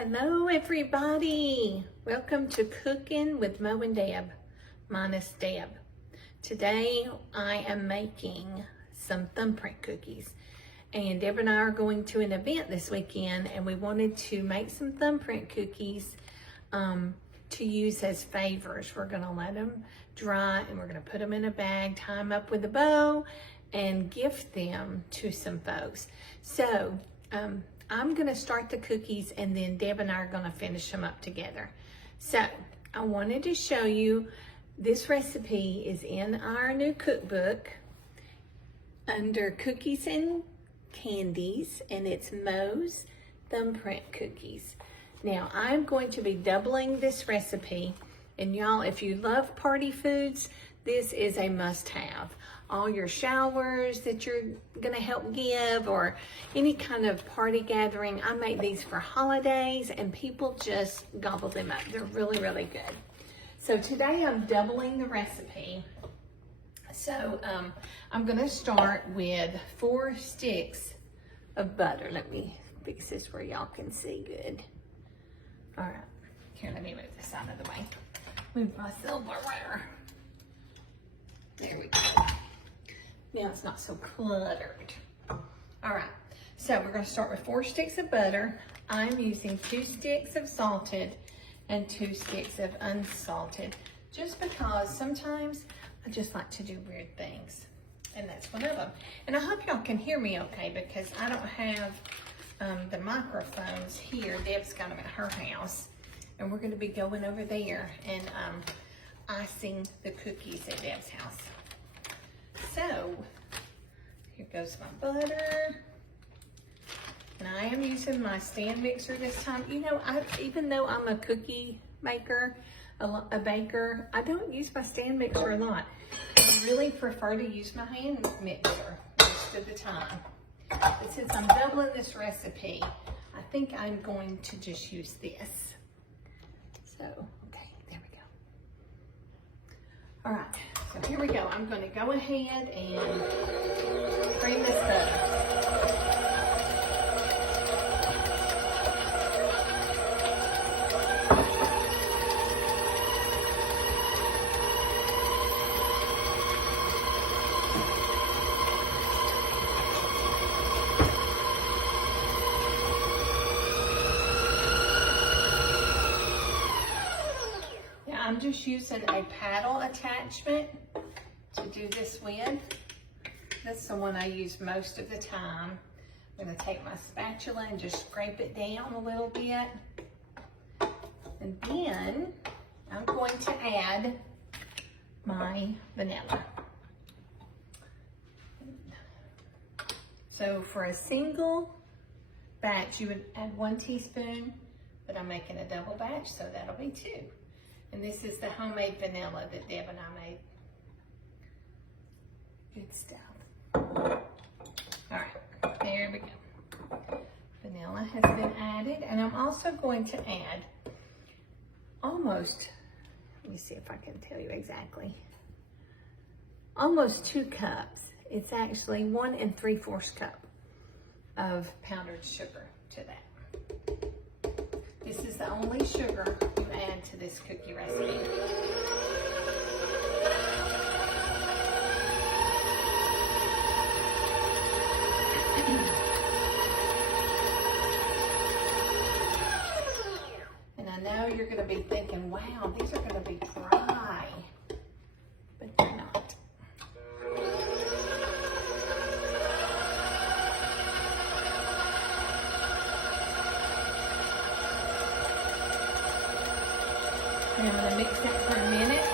Hello everybody, welcome to Cooking with Mo and Deb, minus Deb. Today I am making some thumbprint cookies, and Deb and I are going to an event this weekend, and we wanted to make some thumbprint cookies to use as favors. We're gonna let them dry and we're gonna put them in a bag, tie them up with a bow, and gift them to some folks. So I'm gonna start the cookies and then Deb and I are gonna finish them up together. So I wanted to show you, this recipe is in our new cookbook under Cookies and Candies, and it's Mo's Thumbprint Cookies. Now I'm going to be doubling this recipe, and y'all, if you love party foods, this is a must-have. All your showers that you're gonna help give, or any kind of party gathering. I make these for holidays and people just gobble them up. They're really, really good. So today I'm doubling the recipe. So I'm gonna start with 4 sticks of butter. Let me fix this where y'all can see good. All right, here, let me move this out of the way. Move my silverware. There we go. Now it's not so cluttered. All right, so we're gonna start with 4 sticks of butter. I'm using 2 sticks of salted and 2 sticks of unsalted, just because sometimes I just like to do weird things, and that's one of them. And I hope y'all can hear me okay, because I don't have the microphones here. Deb's got them at her house, and we're gonna be going over there and icing the cookies at Deb's house. So, here goes my butter. And I am using my stand mixer this time. You know, even though I'm a cookie maker, a baker, I don't use my stand mixer a lot. I really prefer to use my hand mixer most of the time. But since I'm doubling this recipe, I think I'm going to just use this. So, okay, there we go. All right. So here we go. I'm going to go ahead and cream this up. Yeah, I'm just using a paddle attachment to do this with. That's the one I use most of the time. I'm gonna take my spatula and just scrape it down a little bit. And then I'm going to add my vanilla. So for a single batch, you would add 1 teaspoon, but I'm making a double batch, so that'll be 2. And this is the homemade vanilla that Deb and I made. Good stuff. All right, there we go. Vanilla has been added, and I'm also going to add almost, let me see if I can tell you exactly, almost 2 cups. It's actually 1 3/4 cup of powdered sugar to that. This is the only sugar you add to this cookie recipe. And I know you're going to be thinking, wow, these are going to be dry, but they're not. And I'm going to mix that for a minute.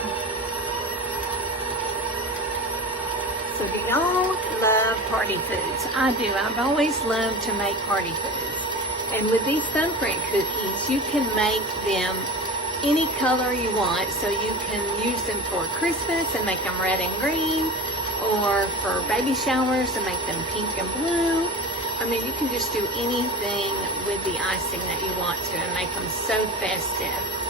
So do y'all love party foods? I do. I've always loved to make party foods. And with these thumbprint cookies, you can make them any color you want. So you can use them for Christmas and make them red and green, or for baby showers and make them pink and blue. I mean, you can just do anything with the icing that you want to and make them so festive.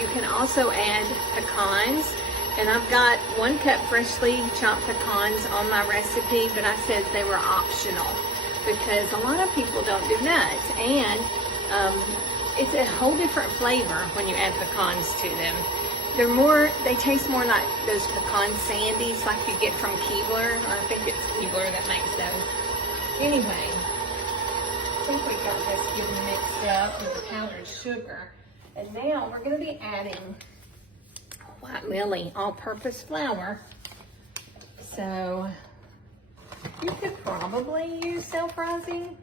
You can also add pecans, and I've got 1 cup freshly chopped pecans on my recipe, but I said they were optional because a lot of people don't do nuts, and it's a whole different flavor when you add pecans to them. They taste more like those pecan sandies like you get from Keebler. I think it's Keebler that makes those. Anyway, I think we got this getting mixed up with the powdered sugar. And now we're gonna be adding White Lily all-purpose flour. So you could probably use self-rising,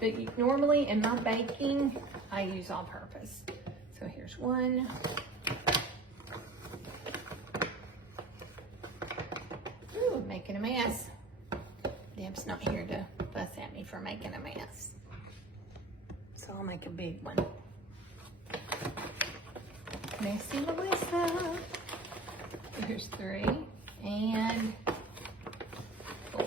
but normally in my baking, I use all-purpose. So here's one. Ooh, making a mess. Deb's not here to fuss at me for making a mess. So I'll make a big one. Messy Melissa. Here's 3 and 4.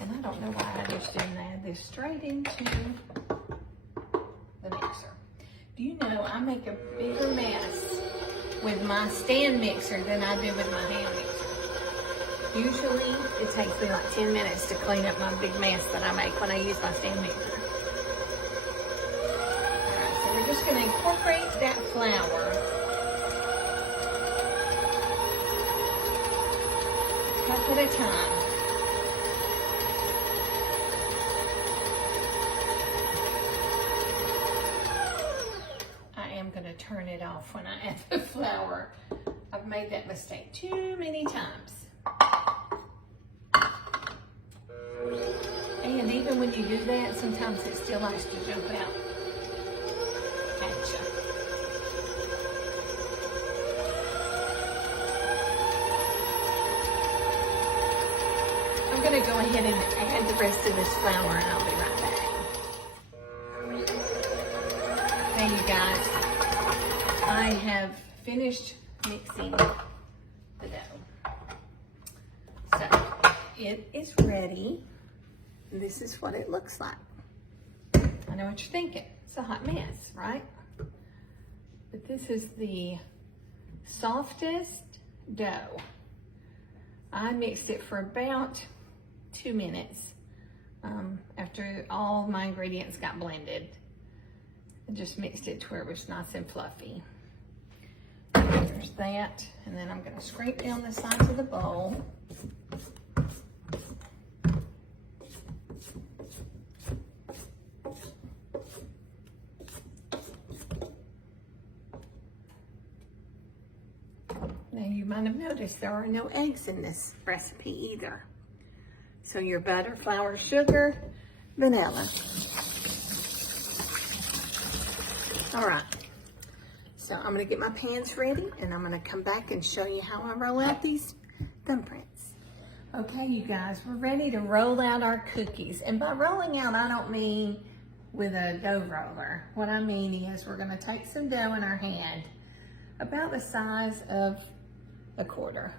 And I don't know why I just didn't add this straight into the mixer. Do you know I make a bigger mess with my stand mixer than I do with my hand mixer? Usually it takes me like 10 minutes to clean up my big mess that I make when I use my stand mixer. Alright, so we're just going to incorporate that flour a cup at a time. I am going to turn it off when I add the flour. I've made that mistake too many times. And even when you do that, sometimes it still likes to jump out at you. I'm going to go ahead and add the rest of this flour and I'll be right back. Hey you guys, I have finished mixing the dough. So it is ready. This is what it looks like. I know what you're thinking. It's a hot mess, right? But this is the softest dough. I mixed it for about 2 minutes after all my ingredients got blended. I just mixed it to where it was nice and fluffy. There's that, and then I'm going to scrape down the sides of the bowl. Now you might have noticed there are no eggs in this recipe either. So your butter, flour, sugar, vanilla. All right, so I'm gonna get my pans ready and I'm gonna come back and show you how I roll out these thumbprints. Okay, you guys, we're ready to roll out our cookies. And by rolling out, I don't mean with a dough roller. What I mean is we're gonna take some dough in our hand, about the size of a quarter.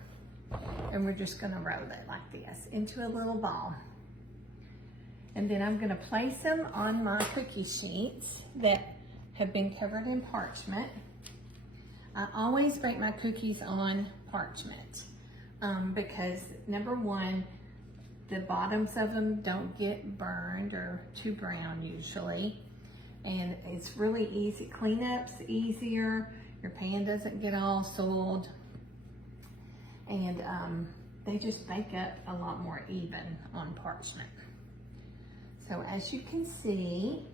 And we're just gonna roll it like this into a little ball. And then I'm gonna place them on my cookie sheets that have been covered in parchment. I always bake my cookies on parchment because number one, the bottoms of them don't get burned or too brown usually. And it's really easy, cleanup's easier, your pan doesn't get all soiled. And they just bake up a lot more even on parchment. So as you can see,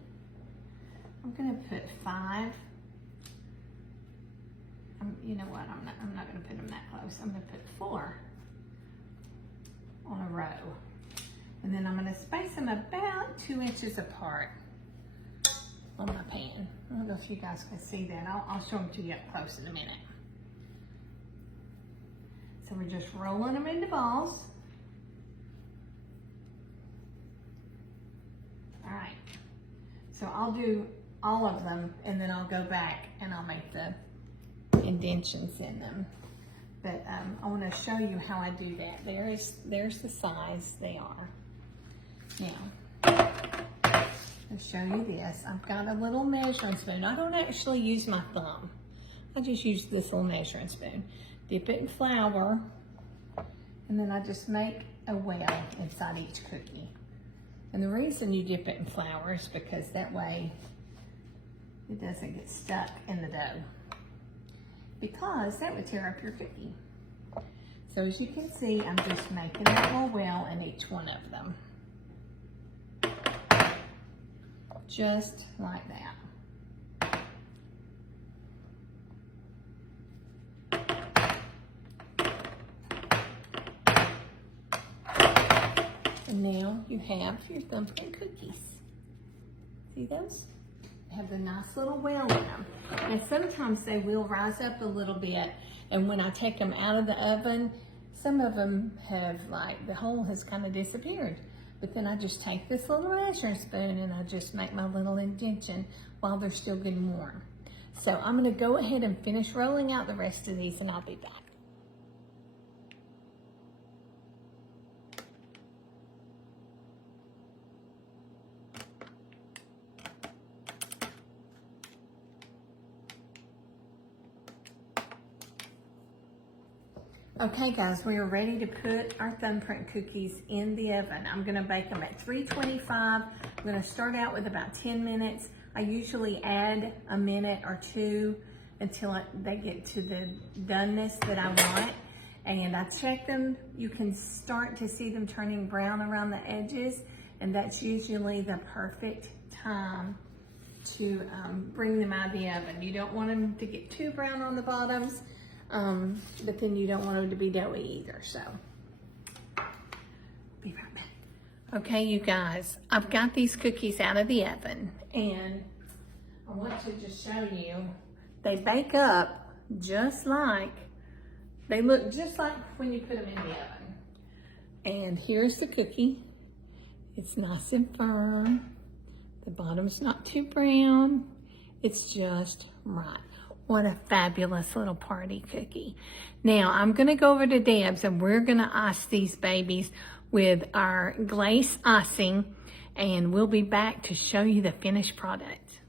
I'm gonna put 5. You know what? I'm not gonna put them that close. I'm gonna put 4 on a row, and then I'm gonna space them about 2 inches apart on my pan. I don't know if you guys can see that. I'll show them to you up close in a minute. So we're just rolling them into balls. All right. So I'll do all of them and then I'll go back and I'll make the indentions in them. But I want to show you how I do that. There's the size they are. Now, I'll show you this. I've got a little measuring spoon. I don't actually use my thumb. I just use this little measuring spoon. Dip it in flour, and then I just make a well inside each cookie. And the reason you dip it in flour is because that way it doesn't get stuck in the dough, because that would tear up your cookie. So as you can see, I'm just making that little well in each one of them. Just like that. And now you have your thumbprint cookies. See those? They have the nice little well in them. And sometimes they will rise up a little bit, and when I take them out of the oven, some of them have, like, the hole has kind of disappeared. But then I just take this little measuring spoon and I just make my little indentation while they're still good and warm. So I'm gonna go ahead and finish rolling out the rest of these, and I'll be back. Okay guys, we are ready to put our thumbprint cookies in the oven. I'm gonna bake them at 325. I'm gonna start out with about 10 minutes. I usually add a minute or two until they get to the doneness that I want. And I check them. You can start to see them turning brown around the edges, and that's usually the perfect time to bring them out of the oven. You don't want them to get too brown on the bottoms, but then you don't want them to be doughy either, so. Be right back. Okay, you guys, I've got these cookies out of the oven, and I want to just show you, they bake up just like, they look just like when you put them in the oven. And here's the cookie. It's nice and firm. The bottom's not too brown. It's just right. What a fabulous little party cookie. Now, I'm gonna go over to Deb's, and we're gonna ice these babies with our glaze icing, and we'll be back to show you the finished product.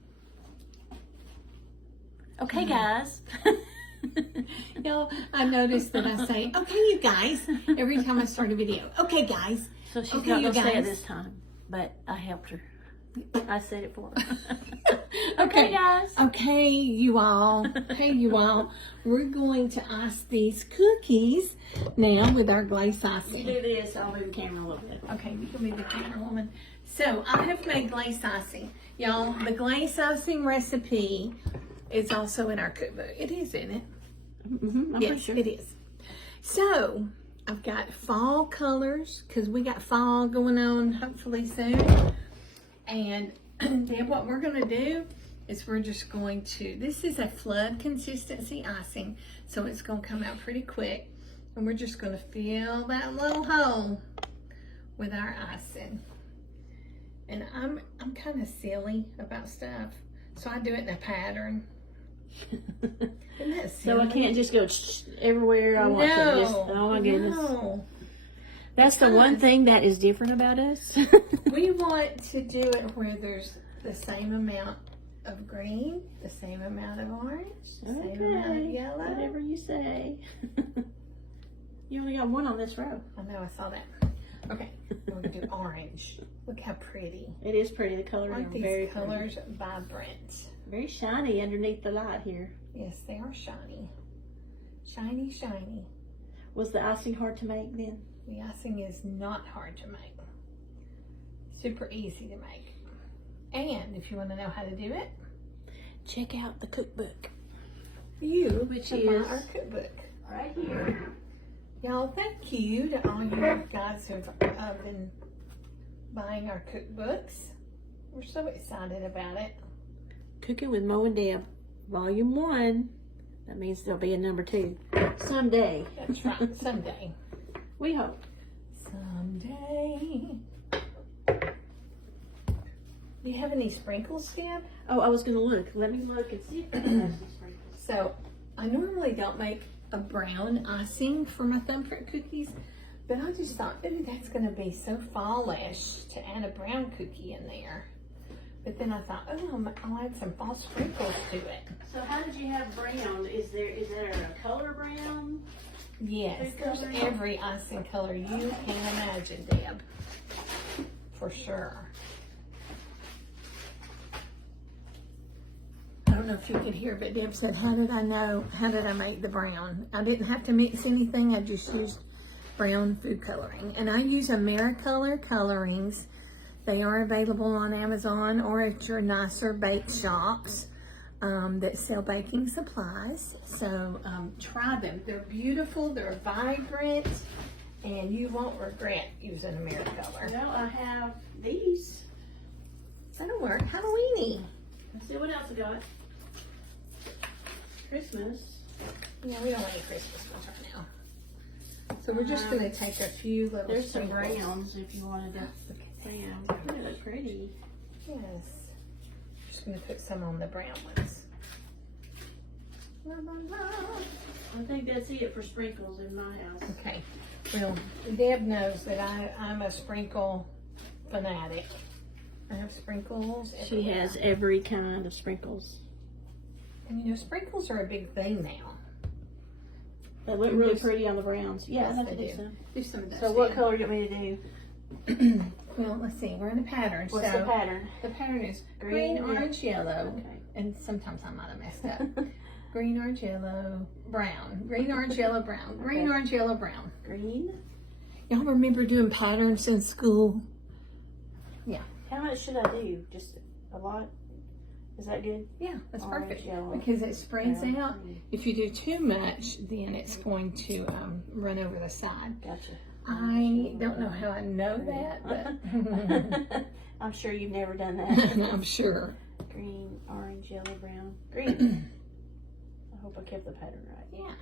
Okay, guys. You know, I noticed that I say, okay, you guys, every time I start a video. Okay, guys. So she's okay, not you going to say it guys. this time, but I helped her. I said it for her. Okay, guys. Okay, you all. Hey, you all. We're going to ice these cookies now with our glaze You icing. do this, I'll move the camera a little bit. Okay, you can be the camera woman. So I have made glaze icing. Y'all, the glaze icing recipe is also in our cookbook. It is, isn't it? Mm-hmm, I'm Yes, pretty sure. it is. So I've got fall colors, because we got fall going on hopefully soon. And then what we're going to do is we're just going to, this is a flood consistency icing, so it's going to come out pretty quick. And we're just going to fill that little hole with our icing. And I'm kind of silly about stuff, so I do it in a pattern. Isn't that silly? So I can't just go everywhere I want to. Just, oh my goodness. No. That's the one thing that is different about us. We want to do it where there's the same amount of green, the same amount of orange, the same amount of yellow. Whatever you say. You only got one on this row. I know, I saw that. Okay, we're gonna do orange. Look how pretty. It is pretty. The colors Aren't are these very colors vibrant? Very shiny underneath the light here. Yes, they are shiny. Shiny, shiny. Was the icing hard to make then? The icing is not hard to make. Super easy to make. And if you want to know how to do it, Check out the cookbook. which is buy our cookbook. Right here. Y'all, thank you to all you guys who have been buying our cookbooks. We're so excited about it. Cooking with Mo and Deb, Volume 1. That means there'll be a number 2 someday. That's right, someday. We hope. Someday. Do you have any sprinkles, Deb? Oh, I was going to look. Let me look and see if it has some sprinkles. So, I normally don't make a brown icing for my thumbprint cookies, but I just thought, ooh, that's going to be so fallish to add a brown cookie in there. But then I thought, oh, I'll add some fall sprinkles to it. So how did you have brown? Is there a color brown? Yes, Food there's coloring? every icing color you can imagine, Deb. For sure. don't know if you could hear, but Deb said, how did I make the brown? I didn't have to mix anything. I just used brown food coloring. And I use AmeriColor colorings. They are available on Amazon or at your nicer bake shops that sell baking supplies. So try them. They're beautiful, they're vibrant, and you won't regret using AmeriColor. Well, I have these. That'll work. Halloweeny. Let's see what else I got. Christmas. Yeah, we don't want any Christmas ones right now. So we're just going to take a few little There's some sprinkles. browns if you wanted to see them. They look pretty. Yes. Just going to put some on the brown ones. La, la, la. I think that's it for sprinkles in my house. Okay. Well, Deb knows that I'm a sprinkle fanatic. I have sprinkles She everywhere. has every kind of sprinkles. And you know, sprinkles are a big thing now. They look really pretty on the browns. Yeah, Yes, I'd like to they do do. some. Do some of those. So what Deb. color do you want me to do? Well, let's see. We're in a pattern. What's so the pattern? The pattern is Green, green, orange, yellow. Okay. And sometimes I might have messed up. Green, orange, yellow, brown. Green, orange, yellow, brown. Green, Okay. orange, yellow, brown. Green. Y'all remember doing patterns in school? Yeah. How much should I do? Just a lot? Is that good? Yeah, that's Orange, perfect. yellow, Because it spreads brown, out. green. If you do too much, then it's going to run over the side. Gotcha. I don't know how I know that, but I'm sure you've never done that. I'm sure. Green, orange, yellow, brown. Green. I hope I kept the pattern right. Yeah.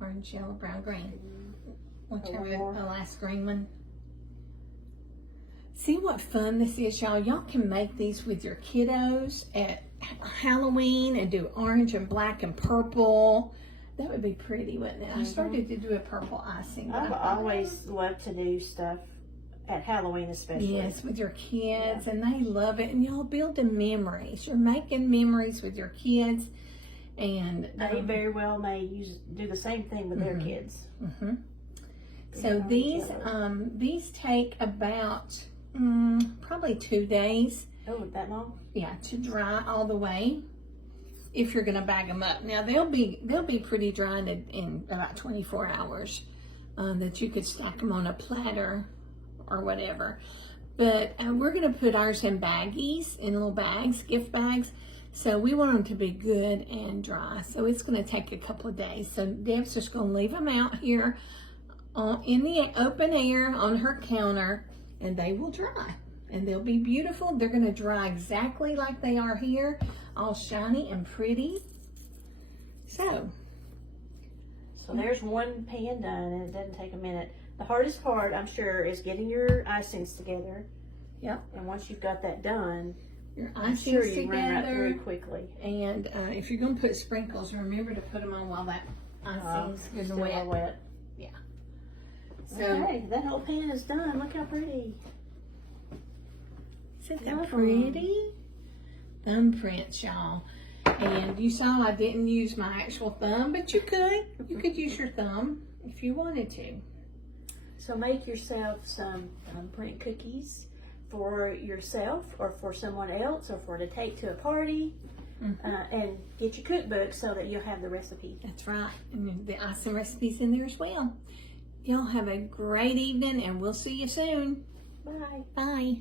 Orange, yellow, brown, green. Whichever one more. the last green one. See what fun this is, y'all. Y'all can make these with your kiddos at Halloween and do orange and black and purple. That would be pretty, wouldn't it? I started to do a purple icing. but I I've thought, always loved to do stuff at Halloween especially. yes, with your kids, and they love it. And y'all building memories. You're making memories with your kids, and They very well may do the same thing with their kids. So Green, these take about probably 2 days. Oh, that long? Yeah, to dry all the way. If you're gonna bag them up, now they'll be pretty dry in about 24 hours. That you could stack them on a platter or whatever. But we're gonna put ours in baggies, in little bags, gift bags. So we want them to be good and dry. So it's gonna take a couple of days. So Deb's just gonna leave them out here in the open air on her counter, and they will dry. And they'll be beautiful. They're gonna dry exactly like they are here, all shiny and pretty. So there's one pan done, and it doesn't take a minute. The hardest part, I'm sure, is getting your icings together. Yep. And once you've got that done, your I'm icings sure you run right together. through quickly. And if you're gonna put sprinkles, remember to put them on while that icing's good Still and wet. wet. Yeah. So Okay, that whole pan is done. Look how pretty. isn't that Love 'em. pretty? Thumbprints, y'all. And you saw I didn't use my actual thumb, but you could. You could use your thumb if you wanted to. So make yourself some thumbprint cookies for yourself or for someone else or for to take to a party. And get your cookbook so that you'll have the recipe. That's right. And the icing recipe's in there as well. Y'all have a great evening, and we'll see you soon. Bye. Bye.